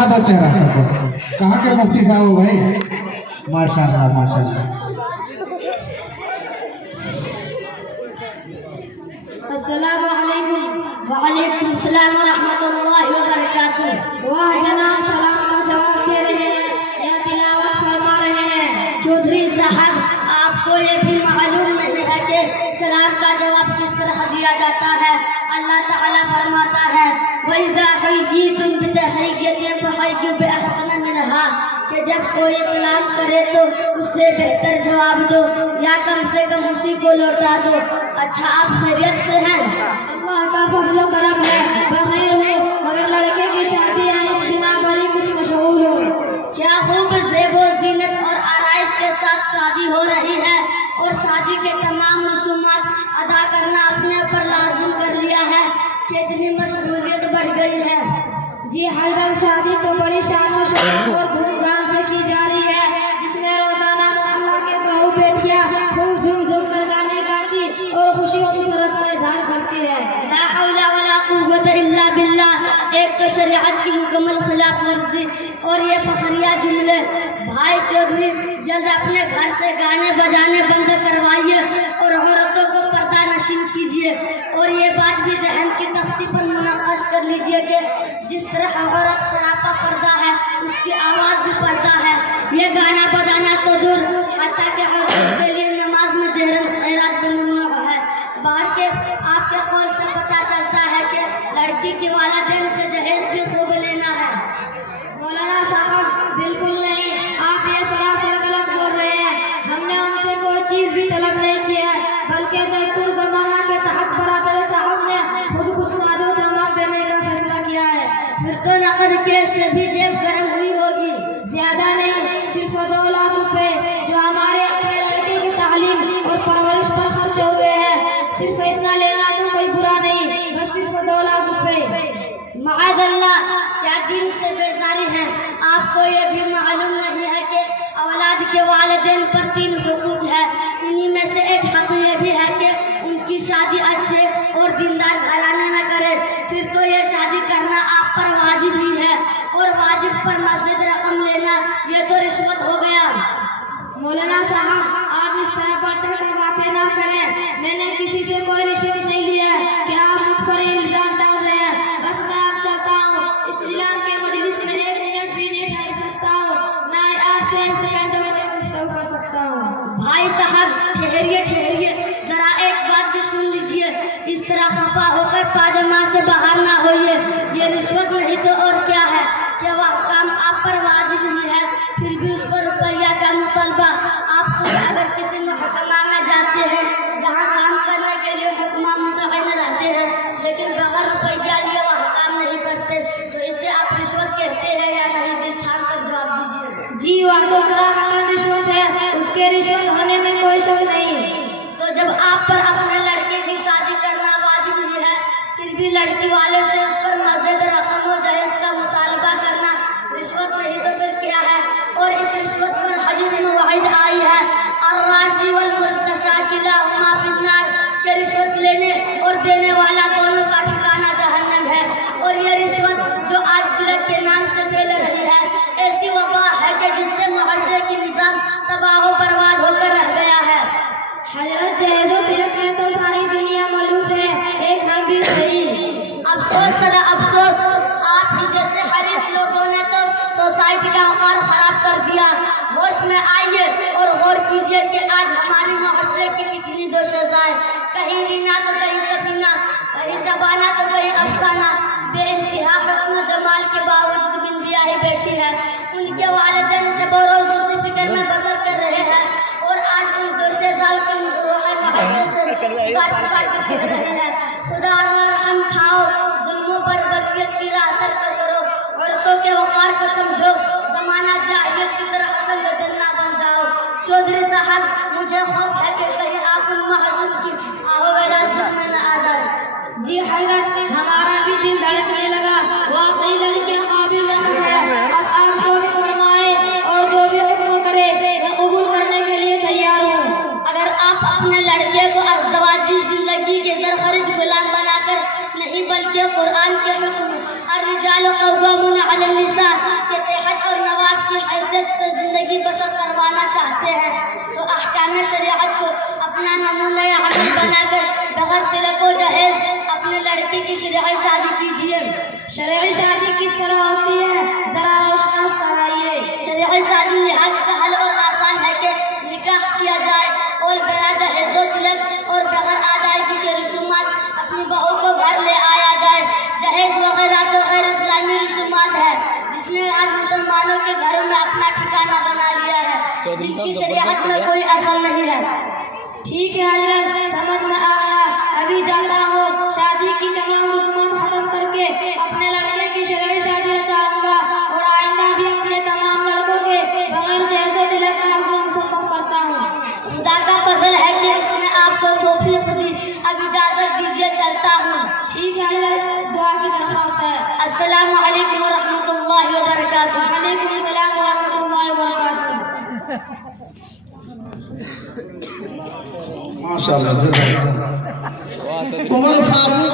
दिखा दो चेहरा सबको। कहाँ के मुफ्ती साहब हो भाई? माशाल्लाह माशाल्लाह। अस्सलामु अलैकुम। वालेकुम सलाम व रहमतुल्लाहि व बरकातुहू। वाह जनाब, सलाम का जवाब दे रहे हैं या तिलावत फरमा रहे हैं। चौधरी साहब, आपको ये भी मालूम नहीं है कि सलाम का जवाब किस तरह दिया जाता है? अल्लाह ताला फरमाता है वइज़ा हुय्यितुम बितहिय्यतिन फहय्यु बिअहसना मिनहा, कि जब कोई सलाम करे तो उससे बेहतर जवाब दो या कम से कम उसी को लौटा दो। अच्छा, आप खैरियत से हैं? अल्लाह का फजल करम है, बखैर हूँ, मगर लड़के की शादी है, इस बिना पर ही कुछ मशहूर हो। क्या खूब ज़ेबो ज़ीनत और आराइश के साथ शादी हो रही है और शादी के तमाम रसूमात अदा करना अपने पर लाजिम कर लिया है कि इतनी मशगूलियत बढ़ गई है। जी हजरत, शादी तो बड़ी शान और शौकत और धूमधाम से की जा रही है, जिसमें रोजाना मोहल्ला के बहू बेटियां खूब झूम झूम कर गाने गाती और खुशियों की सूरत का इजहार करती है। ला हौला वला कुव्वता इल्ला बिल्लाह। एक तो शरीयत की मुकम्मल खिलाफ वर्जी और ये फखरिया जुमले। भाई चौधरी, जल्द अपने घर से गाने बजाने बंद करवाइए और औरतों को पर्दा नशीन कीजिए, और ये बात भी जहन की तख्ती पर मुनक्कश कर लीजिए कि जिस तरह औरत सरापा पर्दा है, उसकी आवाज़ भी पर्दा है। ये गाना बजाना तो दूर, हत्ता कि औरत के लिए नमाज में जहरन खैरात भी ममनू है। बाहर के आपके कौल से पता चलता है कि लड़की के वालिदैन से जहेज भी खूब लेना है। मौलाना साहब, बिल्कुल नहीं, आप ये सरासर गलत बोल रहे हैं। हमने उनसे कोई चीज़ भी तलब नहीं की है, बल्कि दस्तूर ज़माना के तहत बरादर साहब ने खुद कुछ साजो सामान देने का फैसला किया है। फिर तो नकद केस से भी जेब गर्म हुई होगी। ज्यादा नहीं, सिर्फ 2 लाख रुपए जो हमारे अपने लड़के की तालीम और परवरिश पर खर्च हुए हैं। सिर्फ इतना लेना तो कोई बुरा नहीं, बस सिर्फ 2 लाख रुपए। माअज़ल्लाह, क्या दिन से बेजारी है? आपको ये भी मालूम नहीं है कि औलाद के वालिदैन पर 3 हुकूक है। इन्हीं में से एक हक ये भी है कि उनकी शादी अच्छे और दीनदार घराने में करे। फिर तो ये शादी करना आप पर वाजिब ही है, और वाजिब पर मज़ीद रकम लेना ये तो रिश्वत हो गया। मौलाना साहब, आप इस तरह बढ़ चढ़ कर बातें ना करें। मैंने किसी से कोई रिश्वत नहीं लिया है कि आप मुझ पर इल्ज़ाम डाल रहे हैं। बस मैं आप चाहता हूँ इस इलाम के मजलिस में 1 मिनट भी नहीं ठहर सकता हूँ, ना आपसे सेकंडों में गुफ्तगू कर सकता हूँ। भाई साहब, ठहरिए ठहरिए, जरा एक बात भी सुन लीजिए। इस तरह खफा होकर पाजामा से बाहर ना होइए। ये रिश्वत नहीं तो और क्या है कि वह काम आप पर वाजिब ही है, फिर भी उस पर रुपया का मुतलबा। आप खुद अगर किसी महकमा में जाते हैं जहाँ काम करने के लिए हुक्मा मुतअय्यन रहते हैं, लेकिन बगैर रुपया लिए वह काम नहीं करते, तो इसे आप रिश्वत कहते हैं या नहीं? दिल थाम कर जवाब दीजिए। जी, वह तो सराहना रिश्वत है, उसके रिश्वत होने में कोई शक नहीं। तो जब आप पर अपने लड़के की शादी करना वाजिब ही है, फिर भी लड़की वाले से उस पर मज़ीद रकम और जहेज का मुतालबा करना रिश्वत नहीं तो फिर क्या है? और इस रिश्वत पर हदीस में वईद आई है, अर्राशी वल मुर्तशा किलाहुमा फिन्नार, कि रिश्वत लेने और देने वाला दोनों का ठिकाना जहन्नम है। और ये रिश्वत जो आज तिलक के नाम से फैल रही है, ऐसी वबा है कि जिससे मुआशरे की निज़ाम तबाह बर्बाद होकर रह गया है। हजरत, जहेज़ो तिलक में तो सारी दुनिया मलूफ है, एक हम भी सही। अफसोस सदा अफसोस, आप ही जैसे हरीस लोगों ने तो सोसाइटी का वक़ार खराब कर दिया। होश में आइए और गौर कीजिए कि आज हमारी मुआशरे की कितनी दोशेज़ाएं, कहीं रीना तो कहीं सफीना, कहीं शबाना तो कहीं अफसाना, बेइंतहा हुस्न जमाल के बावजूद बिन ब्याही बैठी है। उनके वालिदैन से बरोज़ उसी फिक्र में बसर कर रहे हैं, और आज उन दोशेज़ाओं के रोहे मुआशरे से काट फिर रहे हैं। खुदा रहम खाओ, जुल्म पर बरकत की राह तर्क करो, औरतों के वक़ार को समझो, ज़माना जाहिलियत की तरह असल गदर ना बन जाओ। चौधरी साहब, मुझे खौफ है कि कहीं आप उन मासूम की आहोवेला ज़िद में न आ जाए। जी हजरत, हमारा भी दिल धड़कने लगा। वाकई लड़की काबिल है। अब आप जो भी फरमाए और जो भी हुक्म करे, मैं कबूल करने के लिए तैयार हूँ। अगर आप अपने लड़के को अज़दवाजी जिंदगी के ज़रख़रीद गुलाम बनाकर नहीं, बल्कि कुरान के हुक्म अर्रिजालु क़व्वामून अलन निसा की हैसियत से जिंदगी बसर करवाना चाहते हैं तो अहकाम शरीयत को अपना नमूना अमल बनाकर बगैर तिलक व जहेज अपने लड़की की शरई शादी कीजिए। शरई शादी किस तरह होती है जरा रोशनास कराइए। शरई शादी निहायत सहल और आसान है कि निकाह किया जाए और बिना जहेज व तिलक और बगैर अदायगी के रसूमात अपनी बहू को घर ले आया जाए। जहेज वगैरह तो गैर इस्लामी रसूमात है जिसने आज मुसलमानों के घरों में अपना ठिकाना बना लिया है, जिसकी शरीयत में कोई असर नहीं है। ठीक है हजरत, समझ में आ गया। अभी जाता हूँ, शादी की तमाम रस्मात खत्म करके अपने लड़के की शरई शादी रचाऊंगा और आइंदा भी अपने तमाम लड़कों के बगैर जैसे तिलक का मुसलमान करता हूँ। खुदा का फजल है कि उसने आपको तौफीक दी। अब इजाजत दीजिए, चलता हूँ। ठीक है हजरत, दुआ की दरख्वास्त है। अस्सलाम वालेकुम व रहमतुल्लाहि व बरकातुहू। वालेकुम अस्सलाम व रहमतुल्लाहि व बरकातुहू। माशाल्लाह। उमर फारूक